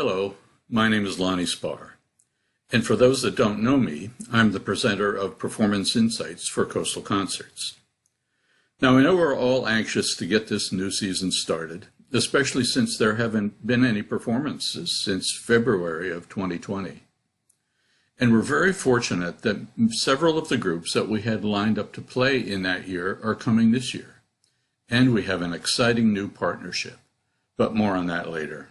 Hello, my name is Lonnie Spar, and for those that don't know me, I'm the presenter of Performance Insights for Coastal Concerts. Now, I know we're all anxious to get this new season started, especially since there haven't been any performances since February of 2020. And we're very fortunate that several of the groups that we had lined up to play in that year are coming this year. And we have an exciting new partnership, but more on that later.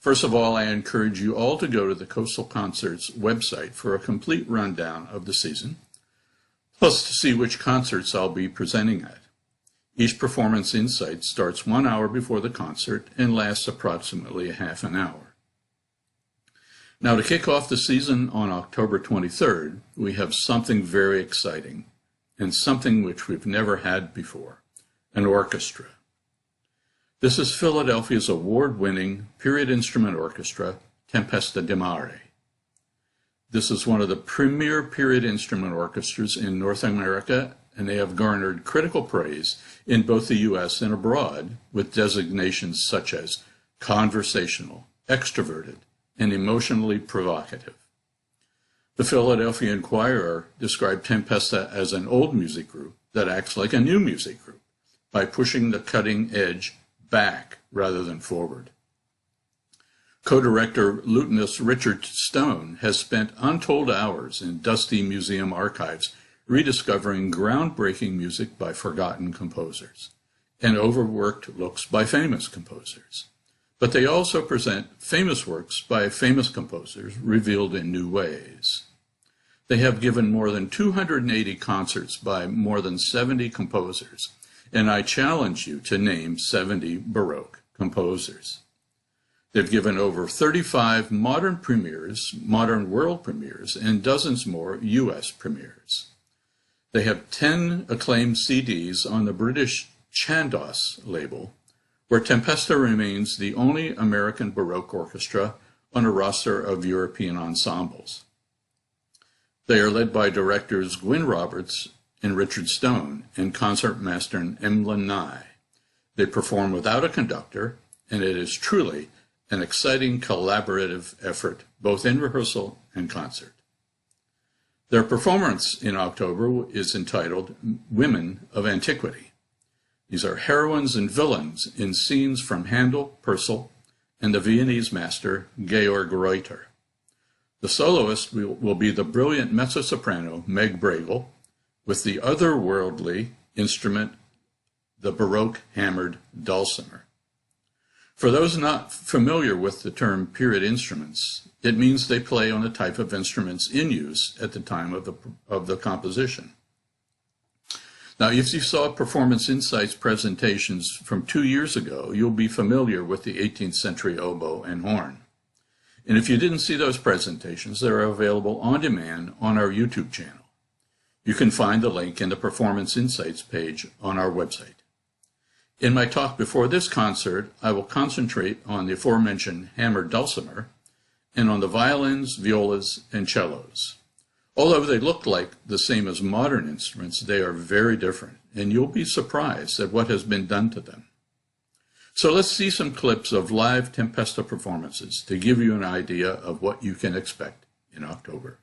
First of all, I encourage you all to go to the Coastal Concerts website for a complete rundown of the season, plus to see which concerts I'll be presenting at. Each Performance Insight starts 1 hour before the concert and lasts approximately a half an hour. Now, to kick off the season on October 23rd, we have something very exciting and something which we've never had before, an orchestra. This is Philadelphia's award-winning period instrument orchestra, Tempesta di Mare. This is one of the premier period instrument orchestras in North America, and they have garnered critical praise in both the U.S. and abroad, with designations such as conversational, extroverted, and emotionally provocative. The Philadelphia Inquirer described Tempesta as an old music group that acts like a new music group by pushing the cutting edge back rather than forward. Co-director lutenist Richard Stone has spent untold hours in dusty museum archives rediscovering groundbreaking music by forgotten composers and overworked looks by famous composers. But they also present famous works by famous composers revealed in new ways. They have given more than 280 concerts by more than 70 composers, and I challenge you to name 70 Baroque composers. They've given over 35 modern premieres, modern world premieres, and dozens more U.S. premieres. They have 10 acclaimed CDs on the British Chandos label, where Tempesta remains the only American Baroque orchestra on a roster of European ensembles. They are led by directors Gwyn Roberts and Richard Stone and concertmaster Emlyn Nye. They perform without a conductor, and it is truly an exciting collaborative effort, both in rehearsal and concert. Their performance in October is entitled Women of Antiquity. These are heroines and villains in scenes from Handel, Purcell, and the Viennese master Georg Reuter. The soloist will be the brilliant mezzo-soprano Meg Bragel, with the otherworldly instrument, the Baroque hammered dulcimer. For those not familiar with the term period instruments, it means they play on the type of instruments in use at the time of the composition. Now, if you saw Performance Insights presentations from 2 years ago, you'll be familiar with the 18th century oboe and horn. And if you didn't see those presentations, they're available on demand on our YouTube channel. You can find the link in the Performance Insights page on our website. In my talk before this concert, I will concentrate on the aforementioned hammered dulcimer and on the violins, violas, and cellos. Although they look like the same as modern instruments, they are very different, and you'll be surprised at what has been done to them. So let's see some clips of live Tempesta performances to give you an idea of what you can expect in October.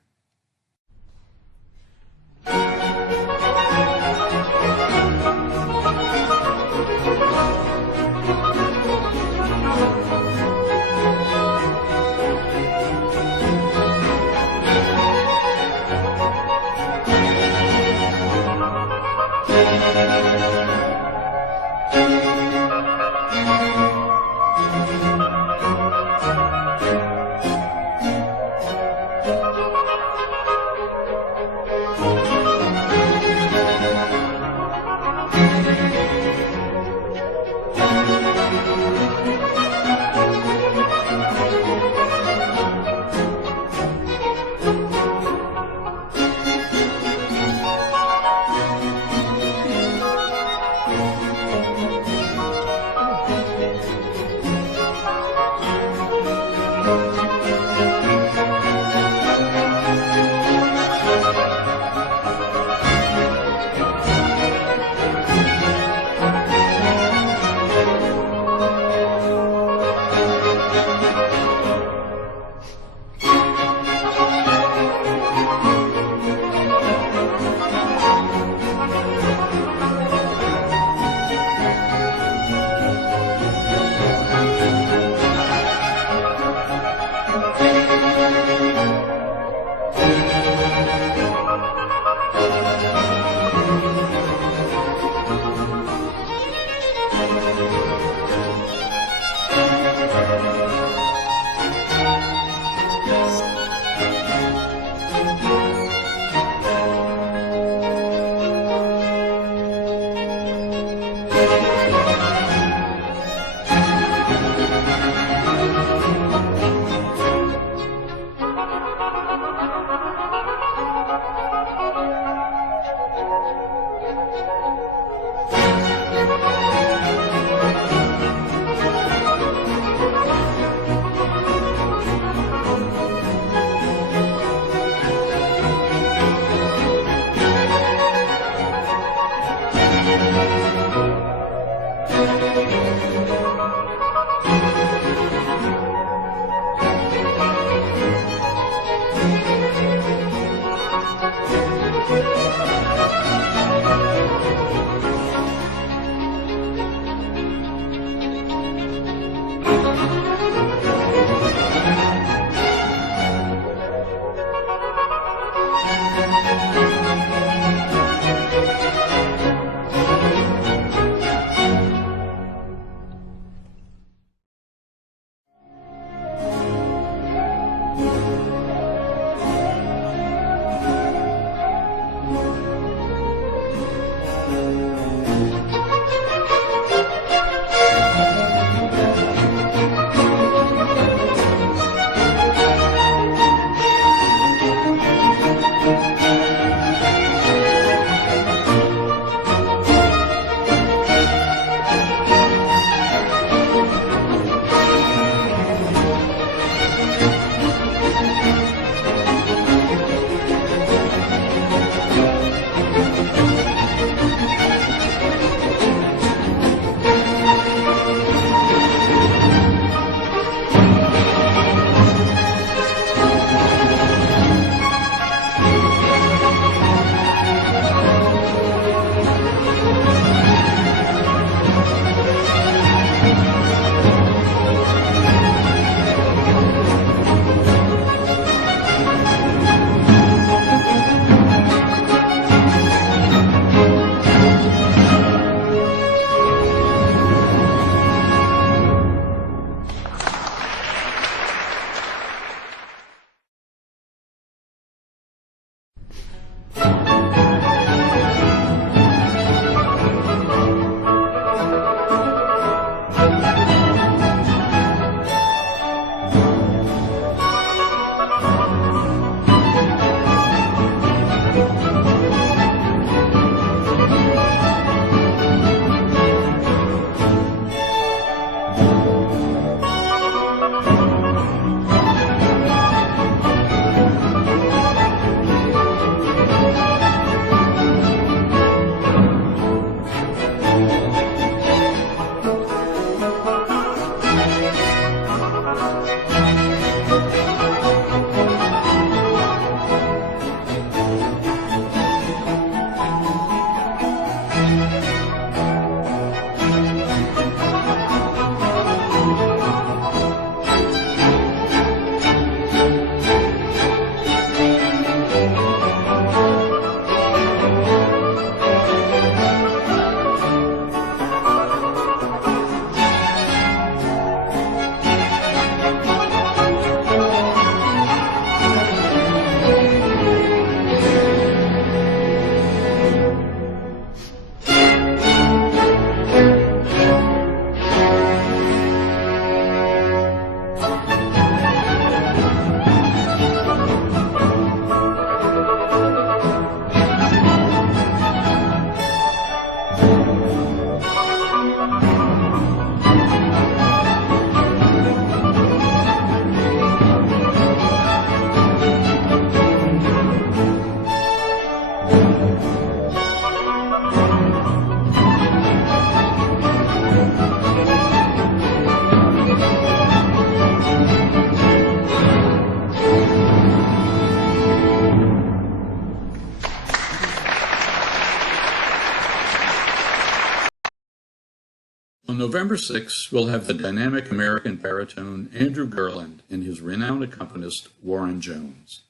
On November 6, we'll have the dynamic American baritone Andrew Gerland and his renowned accompanist Warren Jones.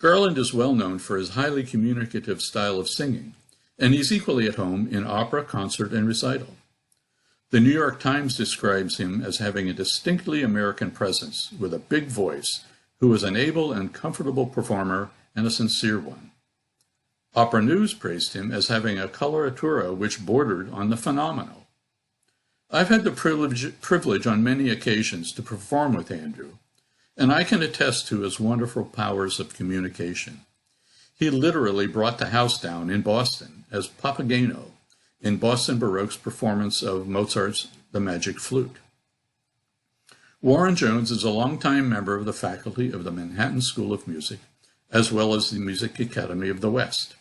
Gerland is well known for his highly communicative style of singing, and he's equally at home in opera, concert, and recital. The New York Times describes him as having a distinctly American presence with a big voice, who was an able and comfortable performer and a sincere one. Opera News praised him as having a coloratura which bordered on the phenomenal. I've had the privilege on many occasions to perform with Andrew, and I can attest to his wonderful powers of communication. He literally brought the house down in Boston as Papageno in Boston Baroque's performance of Mozart's The Magic Flute. Warren Jones is a longtime member of the faculty of the Manhattan School of Music, as well as the Music Academy of the West,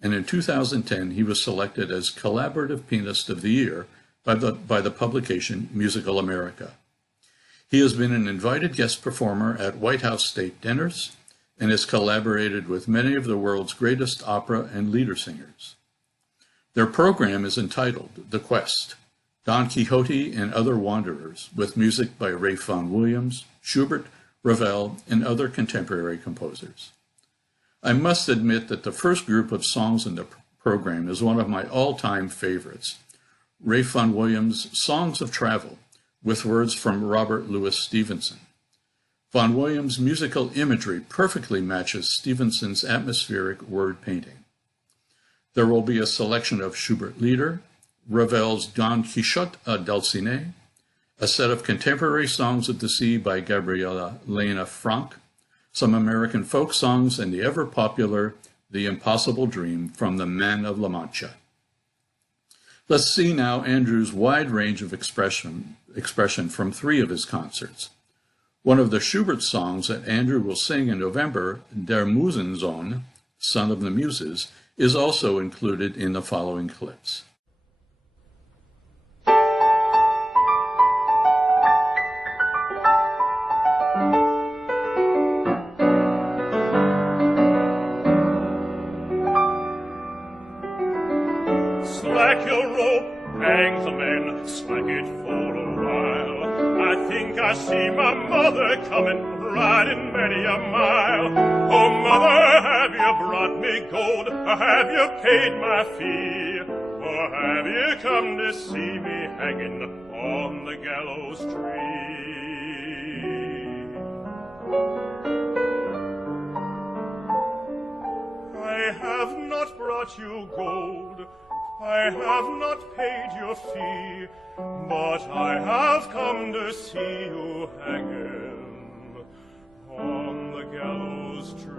and in 2010 he was selected as Collaborative Pianist of the Year by the publication Musical America. He has been an invited guest performer at White House state dinners and has collaborated with many of the world's greatest opera and lieder singers. Their program is entitled The Quest, Don Quixote and Other Wanderers, with music by Ralph Vaughan Williams, Schubert, Ravel, and other contemporary composers. I must admit that the first group of songs in the program is one of my all-time favorites, Ralph Vaughan Williams' Songs of Travel, with words from Robert Louis Stevenson. Vaughan Williams' musical imagery perfectly matches Stevenson's atmospheric word painting. There will be a selection of Schubert lieder, Ravel's Don Quixote à Dulcinea, a set of contemporary songs of the sea by Gabriela Lena Frank, some American folk songs, and the ever-popular The Impossible Dream from the Man of La Mancha. Let's see now Andrew's wide range of expression from 3 of his concerts. One of the Schubert songs that Andrew will sing in November, Der Musensohn, Son of the Muses, is also included in the following clips. Slack your rope, hang the men, slack it for a while. I think I see my mother coming, riding many a mile. Oh, mother, have you brought me gold? Have you paid my fee? Or have you come to see me hanging on the gallows tree? I have not brought you gold, I have not paid your fee, but I have come to see you hanging on the gallows tree.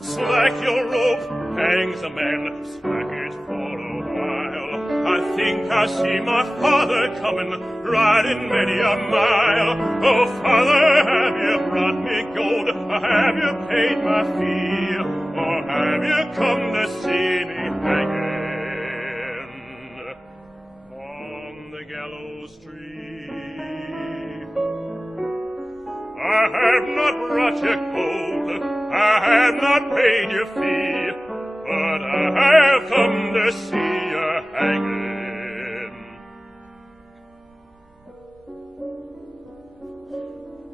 Slack your rope, hang the man, slack it for a while. I think I see my father coming, riding many a mile. Oh, father, have you brought me gold? Have you paid my fee? Or have you come to see me hanging on the gallows tree? I have not brought you gold, I have not paid your fee, but I have come to see you hanging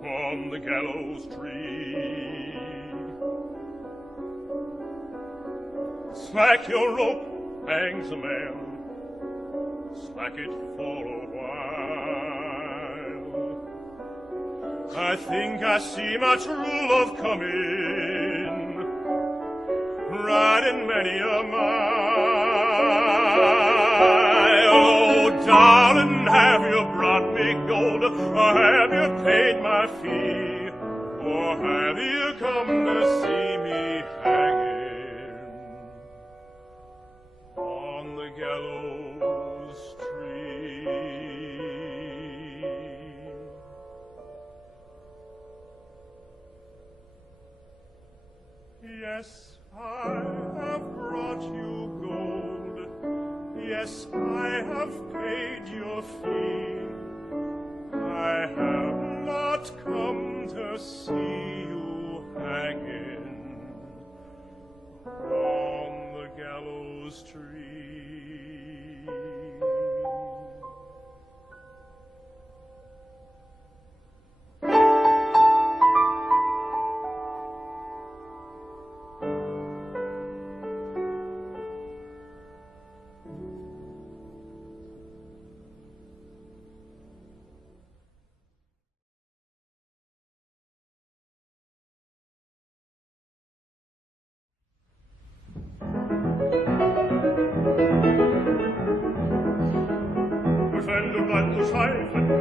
on the gallows tree. Slack your rope, hangs a man, slack it for a while. I think I see my true love coming, riding many a mile. Oh, darling, have you brought me gold? Or have you paid my fee? Or have you come to see me hanging on the gallows tree? Yes, I have brought you gold. Yes, I have paid your fee. I have not come to see you hanging on the gallows tree.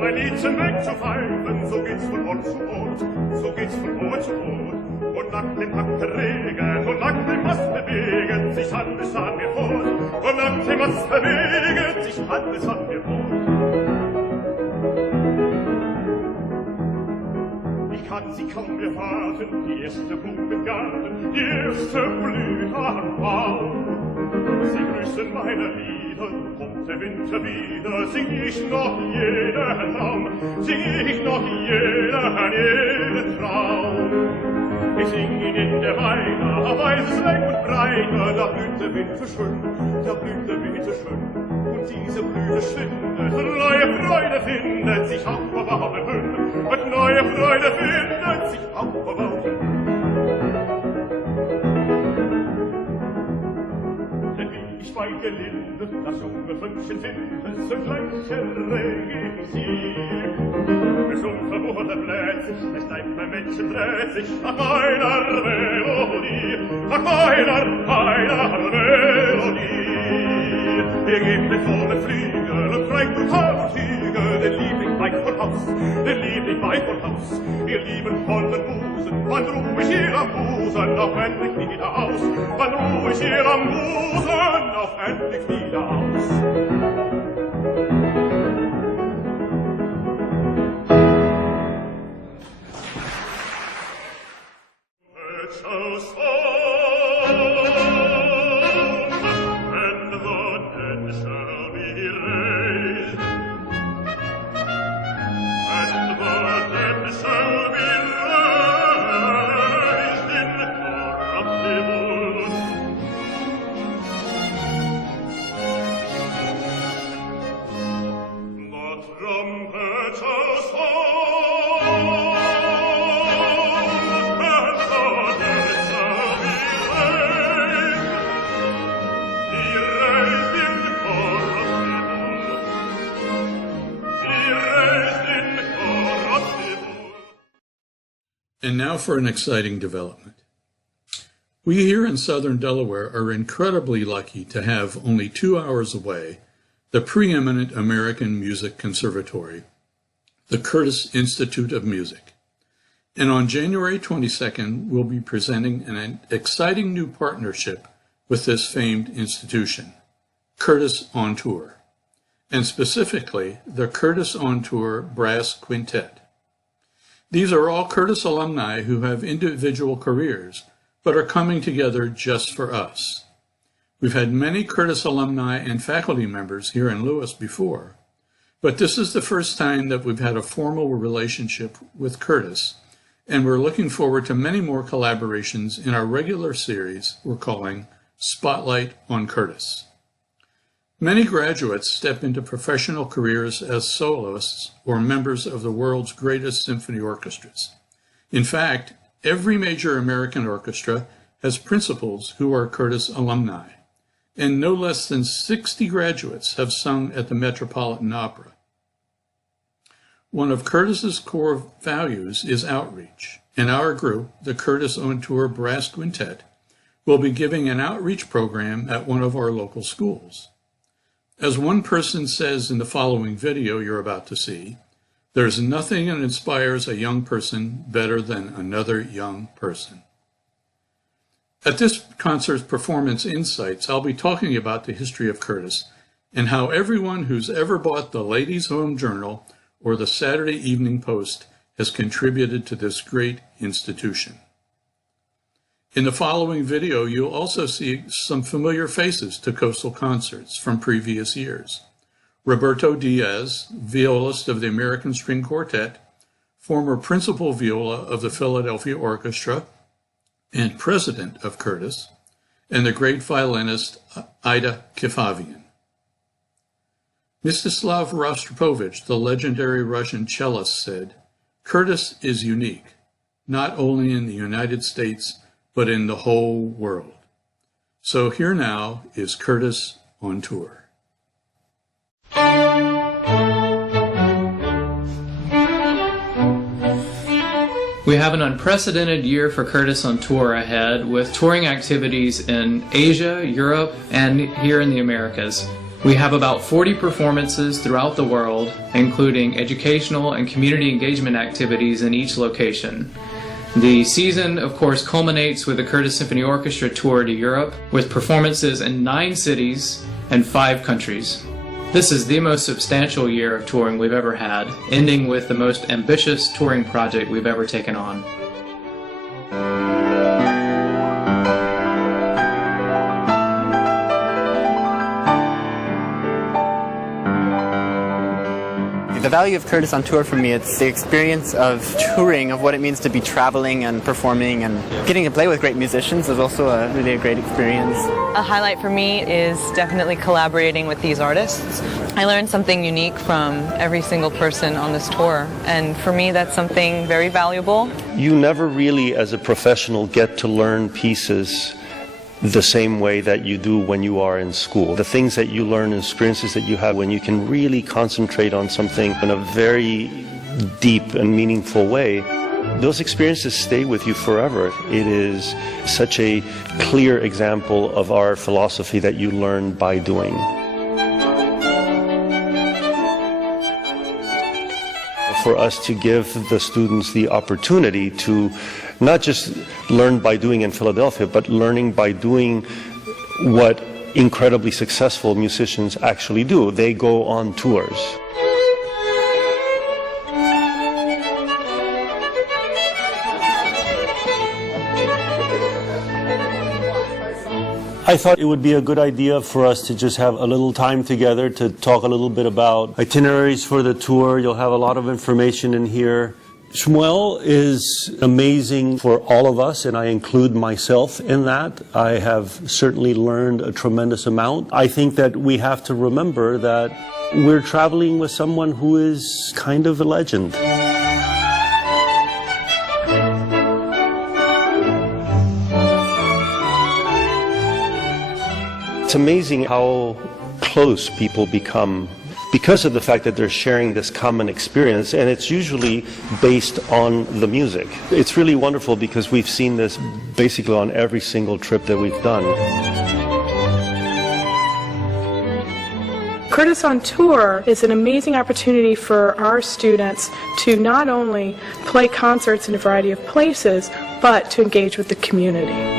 ein Liedchen wegzupfeifen, so geht's von Ort zu Ort, so geht's von Ort zu Ort. Und nach dem Ackerregen und nach dem Ast bewegt sich alles an mir fort. Und nach dem Ast bewegt sich alles an mir fort. Ich kann sie kaum erwarten, die erste Blume im Garten, die erste Blüte am Baum. Sie grüßen meine Lieder, kommt der Winter wieder, sing ich noch jeden Traum, sing ich noch jeden Traum. Ich sing ihn in der Weide, weiß es lang und breiter, da blüht der Winter schön, da blüht der Winter schön. Und diese Blüte schwindet, neue Freude findet sich auf der Bauen, und neue Freude findet sich auf der Bauen. Denn wie ich bei Gelinde das junge Fünkchen finde, sogleich erreg ich sie. Es unverwundert bläht sich, es bleibt beim Menschen dreht sich nach einer Melodie, nach einer Melodie. Ihr gebt mir volle Flügel und freit brutal und Hügel, den lieb ich weit von Haus, den lieb ich weit von Haus. Ihr lieben vollen Busen, wann ruh ich hier am Busen, auch endlich wieder aus. Wann ruh ich hier am Busen, auch endlich wieder aus. And now for an exciting development. We here in southern Delaware are incredibly lucky to have, only 2 hours away, the preeminent American Music Conservatory, the Curtis Institute of Music. And on January 22nd, we'll be presenting an exciting new partnership with this famed institution, Curtis on Tour, and specifically the Curtis on Tour Brass Quintet. These are all Curtis alumni who have individual careers, but are coming together just for us. We've had many Curtis alumni and faculty members here in Lewis before, but this is the first time that we've had a formal relationship with Curtis, and we're looking forward to many more collaborations in our regular series we're calling Spotlight on Curtis. Many graduates step into professional careers as soloists or members of the world's greatest symphony orchestras. In fact, every major American orchestra has principals who are Curtis alumni, and no less than 60 graduates have sung at the Metropolitan Opera. One of Curtis's core values is outreach, and our group, the Curtis on Tour Brass Quintet, will be giving an outreach program at one of our local schools. As one person says in the following video you're about to see, there's nothing that inspires a young person better than another young person. At this concert's Performance Insights, I'll be talking about the history of Curtis and how everyone who's ever bought the Ladies' Home Journal or the Saturday Evening Post has contributed to this great institution. In the following video, you'll also see some familiar faces to Coastal concerts from previous years. Roberto Diaz, violist of the American String Quartet, former principal viola of the Philadelphia Orchestra, and president of Curtis, and the great violinist Ida Kefavian. Mstislav Rostropovich, the legendary Russian cellist, said, "Curtis is unique, not only in the United States, but in the whole world." So here now is Curtis on Tour. We have an unprecedented year for Curtis on Tour ahead, with touring activities in Asia, Europe, and here in the Americas. We have about 40 performances throughout the world, including educational and community engagement activities in each location. The season, of course, culminates with the Curtis Symphony Orchestra tour to Europe, with performances in 9 cities and 5 countries. This is the most substantial year of touring we've ever had, ending with the most ambitious touring project we've ever taken on. The value of Curtis on tour for me, it's the experience of touring, of what it means to be traveling and performing, and getting to play with great musicians is also really a great experience. A highlight for me is definitely collaborating with these artists. I learned something unique from every single person on this tour, and for me that's something very valuable. You never really, as a professional, get to learn pieces the same way that you do when you are in school. The things that you learn, experiences that you have when you can really concentrate on something in a very deep and meaningful way, those experiences stay with you forever. It is such a clear example of our philosophy that you learn by doing. For us to give the students the opportunity to not just learn by doing in Philadelphia, but learning by doing what incredibly successful musicians actually do. They go on tours. I thought it would be a good idea for us to just have a little time together to talk a little bit about itineraries for the tour. You'll have a lot of information in here. Shmuel is amazing for all of us, and I include myself in that. I have certainly learned a tremendous amount. I think that we have to remember that we're traveling with someone who is kind of a legend. It's amazing how close people become because of the fact that they're sharing this common experience, and it's usually based on the music. It's really wonderful because we've seen this basically on every single trip that we've done. Curtis on Tour is an amazing opportunity for our students to not only play concerts in a variety of places, but to engage with the community.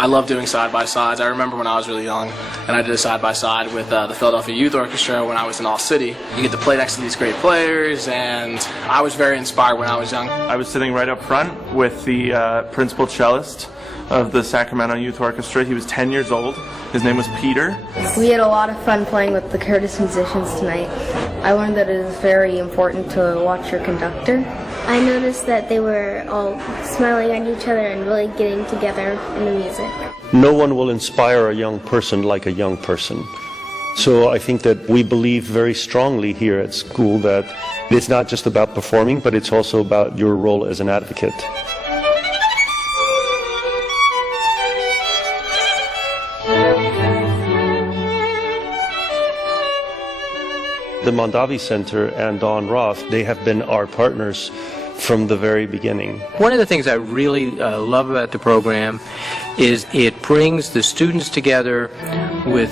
I love doing side-by-sides. I remember when I was really young, and I did a side-by-side with the Philadelphia Youth Orchestra when I was in All City. You get to play next to these great players, and I was very inspired when I was young. I was sitting right up front with the principal cellist of the Sacramento Youth Orchestra. He was 10 years old. His name was Peter. We had a lot of fun playing with the Curtis musicians tonight. I learned that it is very important to watch your conductor. I noticed that they were all smiling at each other and really getting together in the music. No one will inspire a young person like a young person. So I think that we believe very strongly here at school that it's not just about performing, but it's also about your role as an advocate. The Mondavi Center and Don Roth, they have been our partners from the very beginning. One of the things I really love about the program is it brings the students together with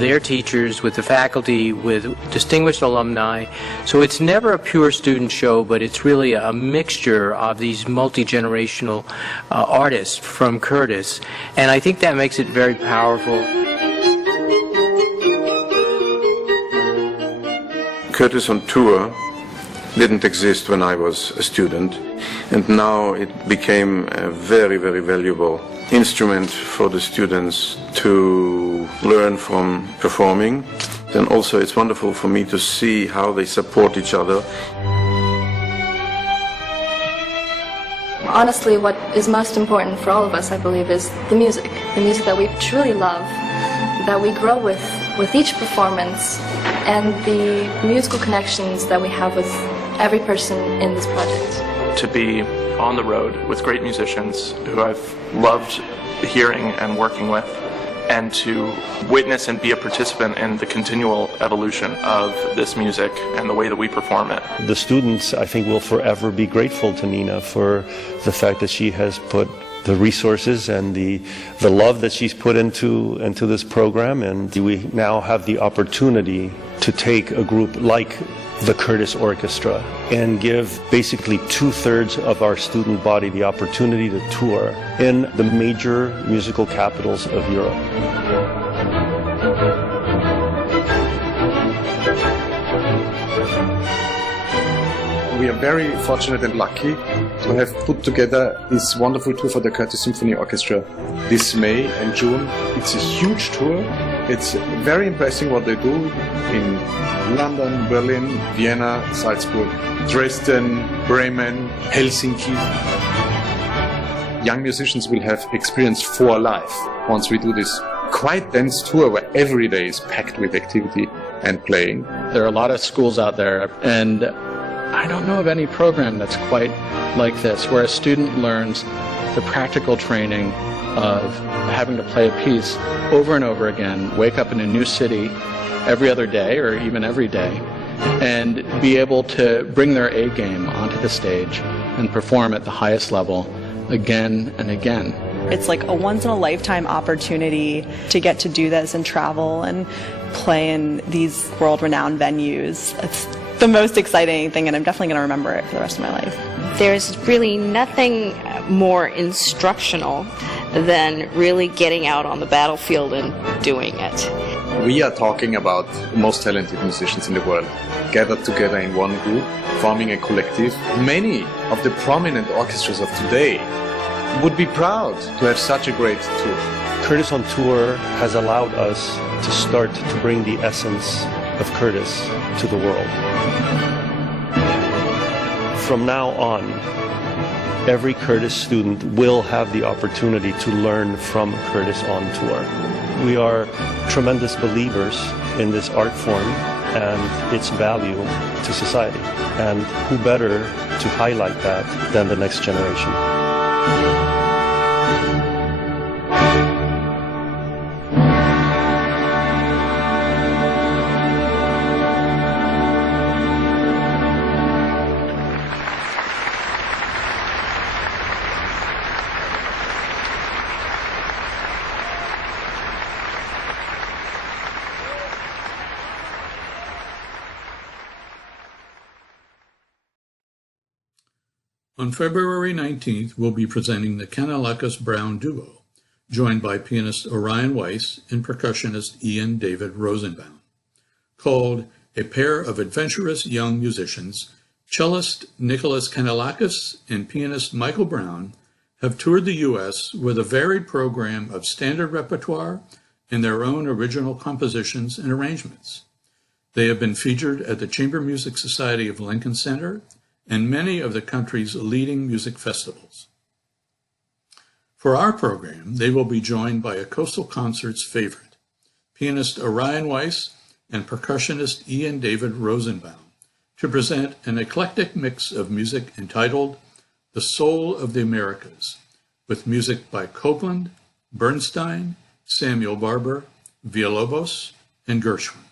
their teachers, with the faculty, with distinguished alumni. So it's never a pure student show, but it's really a mixture of these multi-generational artists from Curtis. And I think that makes it very powerful. Curtis on Tour didn't exist when I was a student, and now it became a very, very valuable instrument for the students to learn from performing. And also it's wonderful for me to see how they support each other. Honestly, what is most important for all of us, I believe, is the music that we truly love, that we grow with each performance, and the musical connections that we have with every person in this project. To be on the road with great musicians who I've loved hearing and working with, and to witness and be a participant in the continual evolution of this music and the way that we perform it. The students, I think, will forever be grateful to Nina for the fact that she has put the resources and the love that she's put into this program, and we now have the opportunity to take a group like the Curtis Orchestra and give basically 2/3 of our student body the opportunity to tour in the major musical capitals of Europe. We are very fortunate and lucky to have put together this wonderful tour for the Curtis Symphony Orchestra this May and June. It's a huge tour. It's very impressive what they do in London, Berlin, Vienna, Salzburg, Dresden, Bremen, Helsinki. Young musicians will have experience for life once we do this quite dense tour where every day is packed with activity and playing. There are a lot of schools out there, and I don't know of any program that's quite like this, where a student learns the practical training of having to play a piece over and over again, wake up in a new city every other day or even every day, and be able to bring their A game onto the stage and perform at the highest level again and again. It's like a once-in-a-lifetime opportunity to get to do this and travel and play in these world-renowned venues. It's the most exciting thing, and I'm definitely going to remember it for the rest of my life. There's really nothing more instructional than really getting out on the battlefield and doing it. We are talking about the most talented musicians in the world, gathered together in one group, forming a collective. Many of the prominent orchestras of today would be proud to have such a great tour. Curtis on Tour has allowed us to start to bring the essence of Curtis to the world. From now on, every Curtis student will have the opportunity to learn from Curtis on Tour. We are tremendous believers in this art form and its value to society. And who better to highlight that than the next generation? On February 19th, we'll be presenting the Kanellakos Brown Duo, joined by pianist Orion Weiss and percussionist Ian David Rosenbaum. Called A Pair of Adventurous Young Musicians, cellist Nicholas Kanellakos and pianist Michael Brown have toured the U.S. with a varied program of standard repertoire and their own original compositions and arrangements. They have been featured at the Chamber Music Society of Lincoln Center and many of the country's leading music festivals. For our program, they will be joined by a Coastal Concerts favorite, pianist Orion Weiss and percussionist Ian David Rosenbaum, to present an eclectic mix of music entitled The Soul of the Americas, with music by Copland, Bernstein, Samuel Barber, Villalobos, and Gershwin.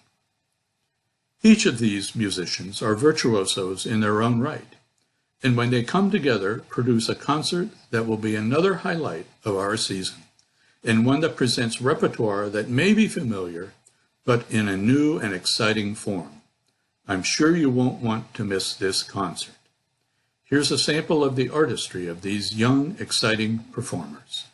Each of these musicians are virtuosos in their own right, and when they come together, produce a concert that will be another highlight of our season, and one that presents repertoire that may be familiar, but in a new and exciting form. I'm sure you won't want to miss this concert. Here's a sample of the artistry of these young, exciting performers.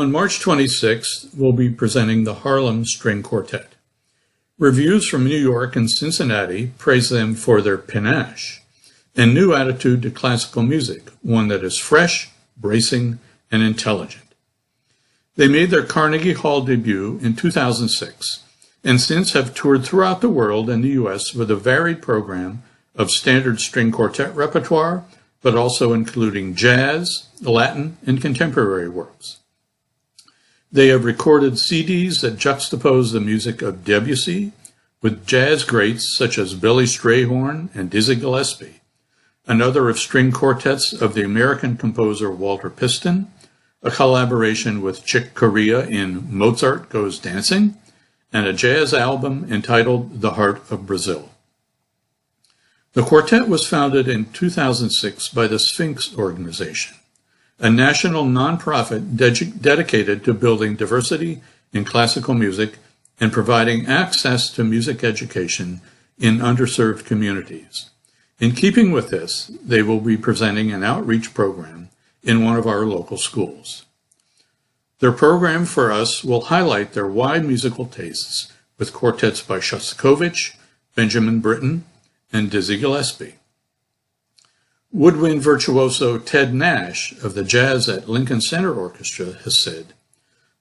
On March 26th, we'll be presenting the Harlem String Quartet. Reviews from New York and Cincinnati praise them for their panache and new attitude to classical music, one that is fresh, bracing, and intelligent. They made their Carnegie Hall debut in 2006 and since have toured throughout the world and the U.S. with a varied program of standard string quartet repertoire, but also including jazz, Latin, and contemporary works. They have recorded CDs that juxtapose the music of Debussy with jazz greats such as Billy Strayhorn and Dizzy Gillespie, another of string quartets of the American composer Walter Piston, a collaboration with Chick Corea in Mozart Goes Dancing, and a jazz album entitled The Heart of Brazil. The quartet was founded in 2006 by the Sphinx Organization, a national nonprofit dedicated to building diversity in classical music and providing access to music education in underserved communities. In keeping with this, they will be presenting an outreach program in one of our local schools. Their program for us will highlight their wide musical tastes with quartets by Shostakovich, Benjamin Britten, and Dizzy Gillespie. Woodwind virtuoso Ted Nash of the Jazz at Lincoln Center Orchestra has said,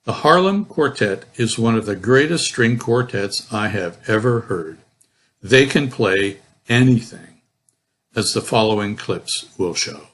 "The Harlem Quartet is one of the greatest string quartets I have ever heard. They can play anything," as the following clips will show.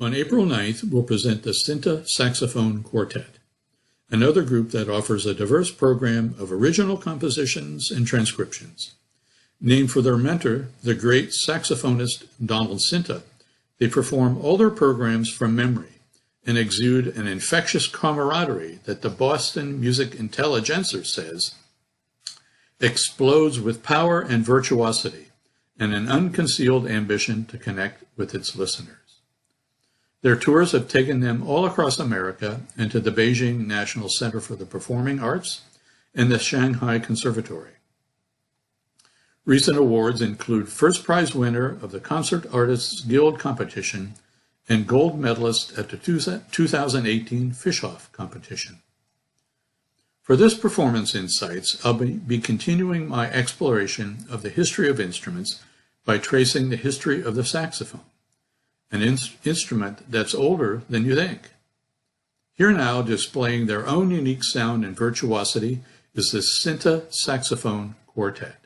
On April 9th, we'll present the Cinta Saxophone Quartet, another group that offers a diverse program of original compositions and transcriptions. Named for their mentor, the great saxophonist Donald Cinta, they perform all their programs from memory and exude an infectious camaraderie that the Boston Music Intelligencer says explodes with power and virtuosity and an unconcealed ambition to connect with its listeners. Their tours have taken them all across America and to the Beijing National Center for the Performing Arts and the Shanghai Conservatory. Recent awards include first prize winner of the Concert Artists Guild competition and gold medalist at the 2018 Fischoff competition. For this Performance Insights, I'll be continuing my exploration of the history of instruments by tracing the history of the saxophone, an instrument that's older than you think. Here now, displaying their own unique sound and virtuosity, is the Cinta Saxophone Quartet.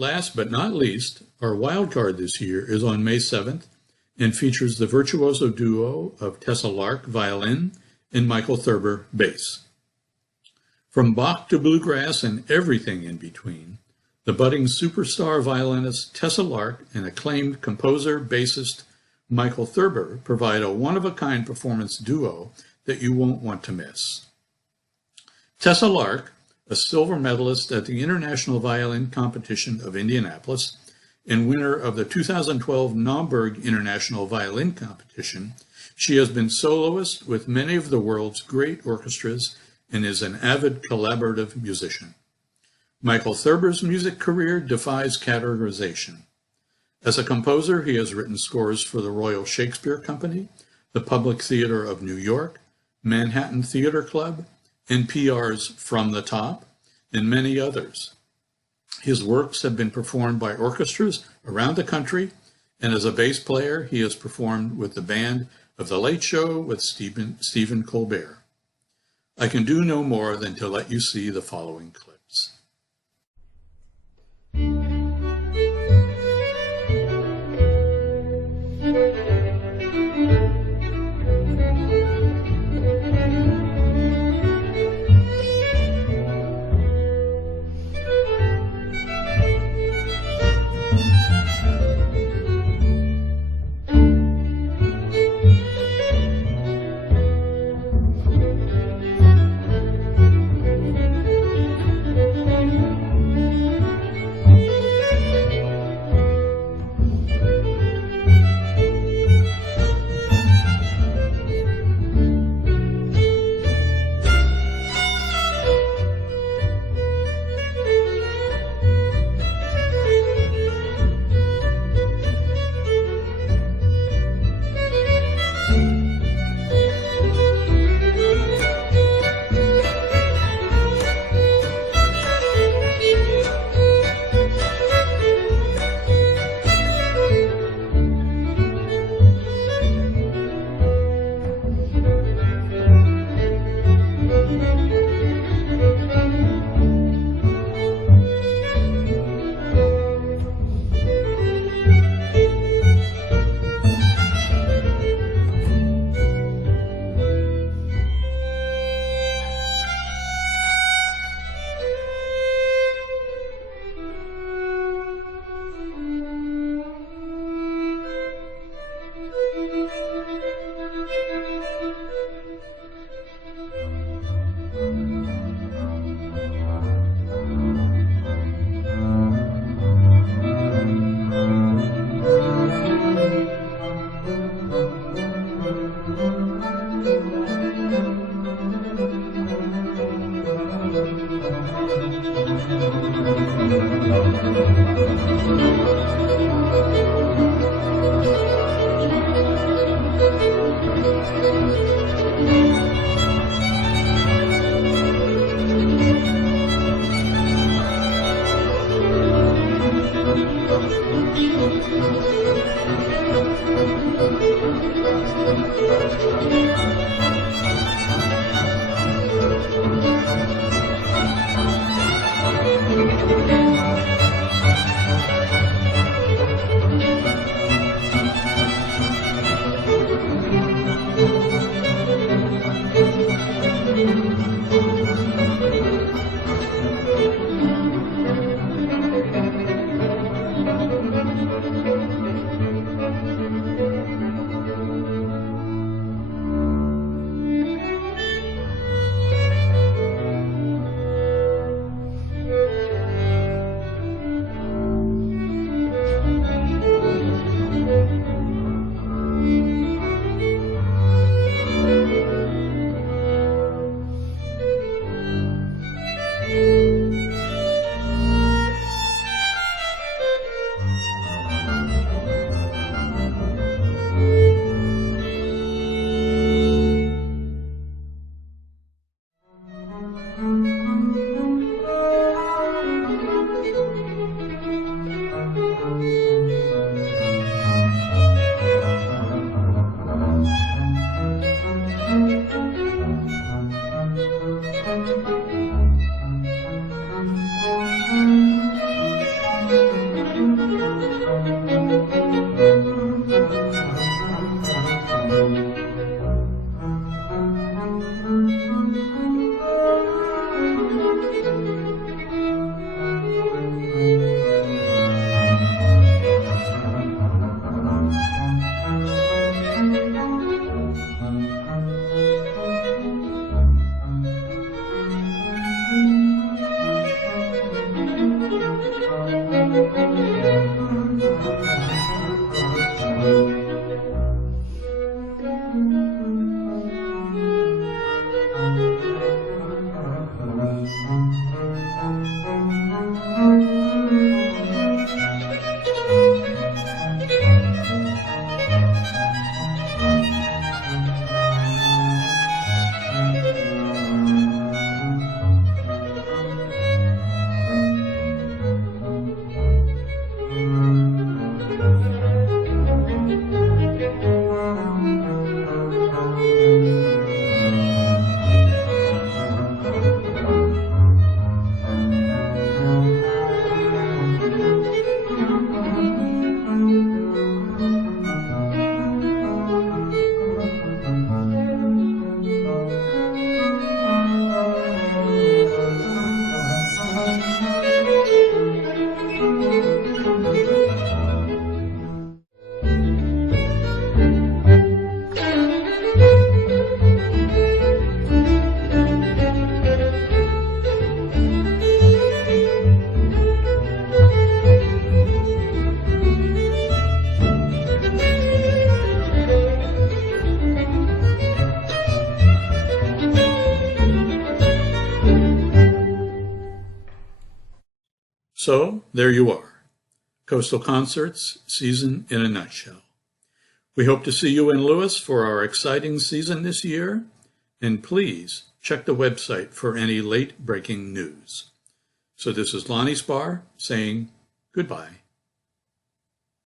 Last but not least, our wild card this year is on May 7th and features the virtuoso duo of Tessa Lark, violin, and Michael Thurber, bass. From Bach to bluegrass and everything in between, the budding superstar violinist Tessa Lark and acclaimed composer, bassist Michael Thurber provide a one-of-a-kind performance duo that you won't want to miss. Tessa Lark, a silver medalist at the International Violin Competition of Indianapolis and winner of the 2012 Naumburg International Violin Competition, she has been soloist with many of the world's great orchestras and is an avid collaborative musician. Michael Thurber's music career defies categorization. As a composer, he has written scores for the Royal Shakespeare Company, the Public Theater of New York, Manhattan Theater Club, NPR's From the Top, and many others. His works have been performed by orchestras around the country, and as a bass player, he has performed with the band of The Late Show with Stephen Colbert. I can do no more than to let you see the following clips. So, there you are. Coastal Concerts season in a nutshell. We hope to see you in Lewis for our exciting season this year, and please check the website for any late-breaking news. So this is Lonnie Spar saying goodbye.